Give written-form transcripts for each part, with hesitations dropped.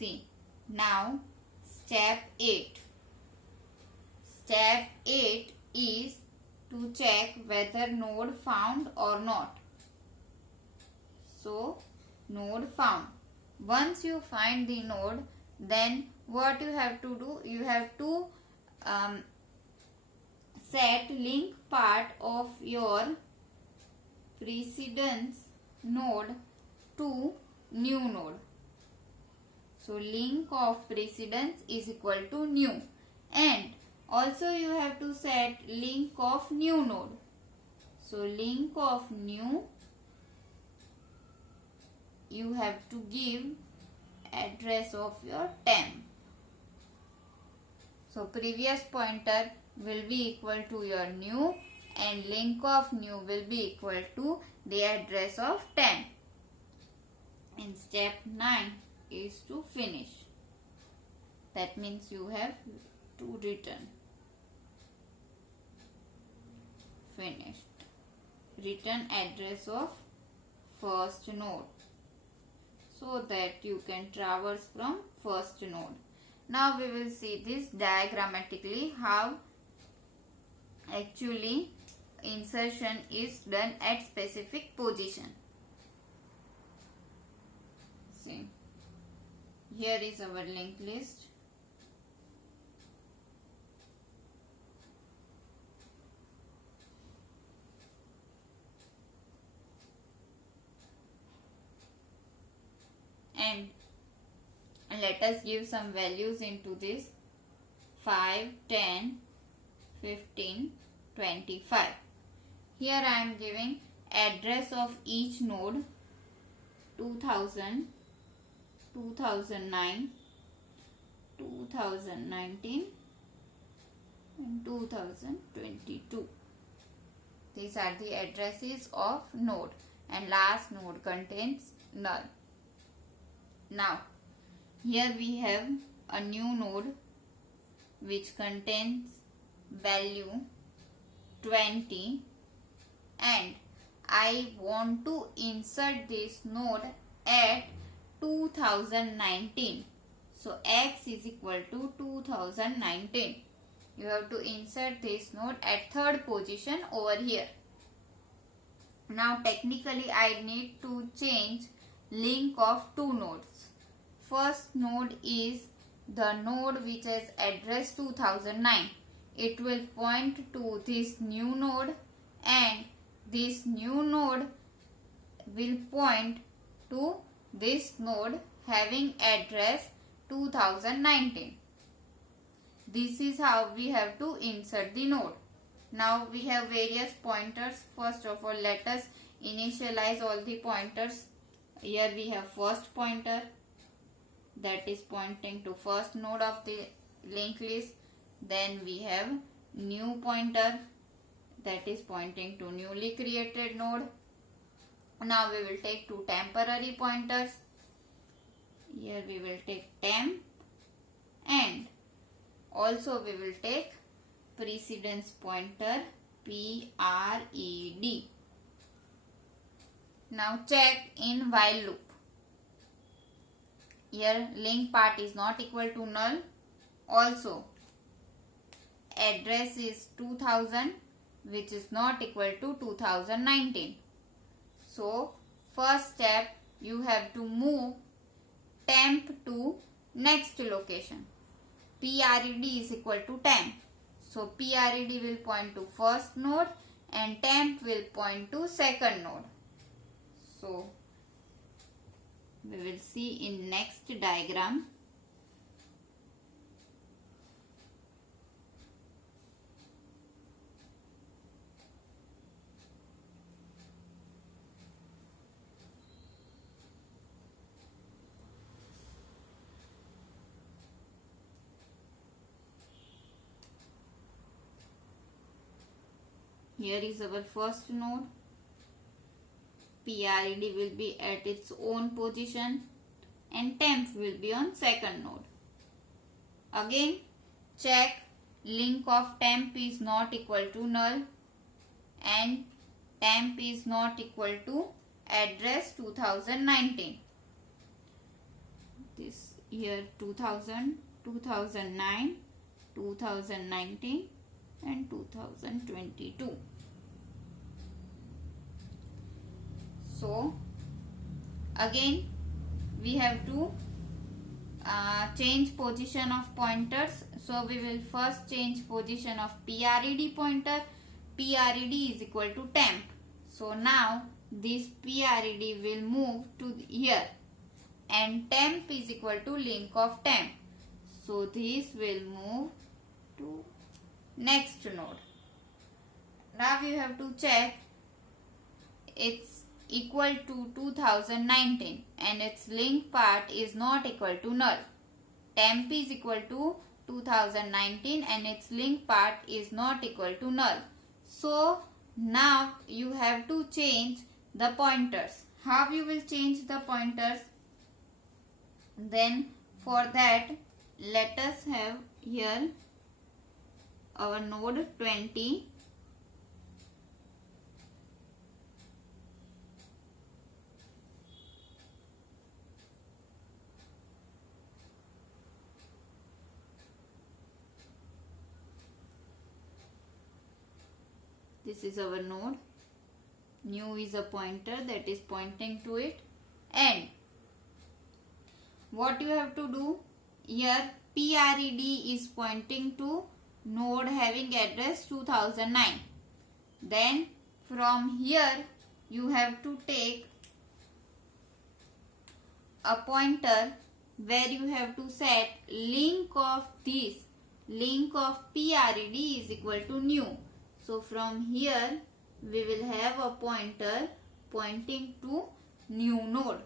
See, now step 8. Step 8 is to check whether node found or not. So, node found. Once you find the node, then what you have to do? You have to set link part of your precedence node to new node. So, link of precedence is equal to new, and also you have to set link of new node. So, link of new, you have to give address of your temp. So, previous pointer will be equal to your new and link of new will be equal to the address of temp. And step 9 is to finish. That means you have to return. Finished. Return address of first node, so that you can traverse from first node. Now we will see this diagrammatically how actually insertion is done at specific position. See, here is our linked list. And let us give some values into this: 5, 10, 15, 25. Here I am giving address of each node: 2000, 2009, 2019 and 2022. These are the addresses of node, and last node contains null. Now, here we have a new node which contains value 20, and I want to insert this node at 2019. So, x is equal to 2019. You have to insert this node at third position over here. Now, technically I need to change link of two nodes. First node is the node which has address 2009. It will point to this new node, and this new node will point to this node having address 2019. This is how we have to insert the node. Now we have various pointers. First of all, let us initialize all the pointers. Here we have first pointer, that is pointing to first node of the linked list. Then we have new pointer, that is pointing to newly created node. Now we will take two temporary pointers. Here we will take temp, and also we will take precedence pointer PRED. Now check in while loop. Here link part is not equal to null. Also address is 2000 which is not equal to 2019. So first step, you have to move temp to next location. PRED is equal to temp. So PRED will point to first node and temp will point to second node. So we will see in next diagram. Here is our first node. PRED will be at its own position and temp will be on second node. Again check link of temp is not equal to null and temp is not equal to address 2019. This here 2000, 2009, 2019 and 2022. So again we have to change position of pointers. So we will first change position of PRED pointer. PRED is equal to temp. So now this PRED will move to here and temp is equal to link of temp. So this will move to next node. Now you have to check it's equal to 2019 and its link part is not equal to null. Temp is equal to 2019 and its link part is not equal to null. So now you have to change the pointers. How you will change the pointers? Then for that let us have here our node 20. This is our node. New is a pointer that is pointing to it. And what you have to do here, PRED is pointing to node having address 2009. Then from here you have to take a pointer where you have to set link of this. Link of PRED is equal to new. So from here we will have a pointer pointing to new node.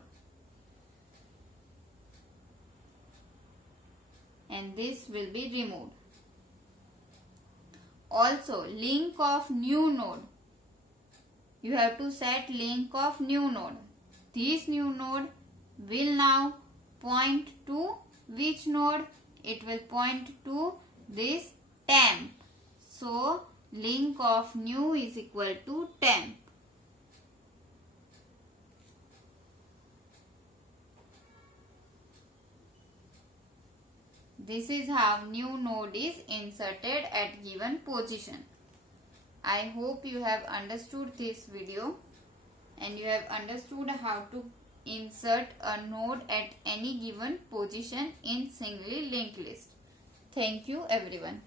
And this will be removed. Also link of new node. You have to set link of new node. This new node will now point to which node? It will point to this temp. So link of new is equal to temp. This is how new node is inserted at given position. I hope you have understood this video and you have understood how to insert a node at any given position in singly linked list. Thank you everyone.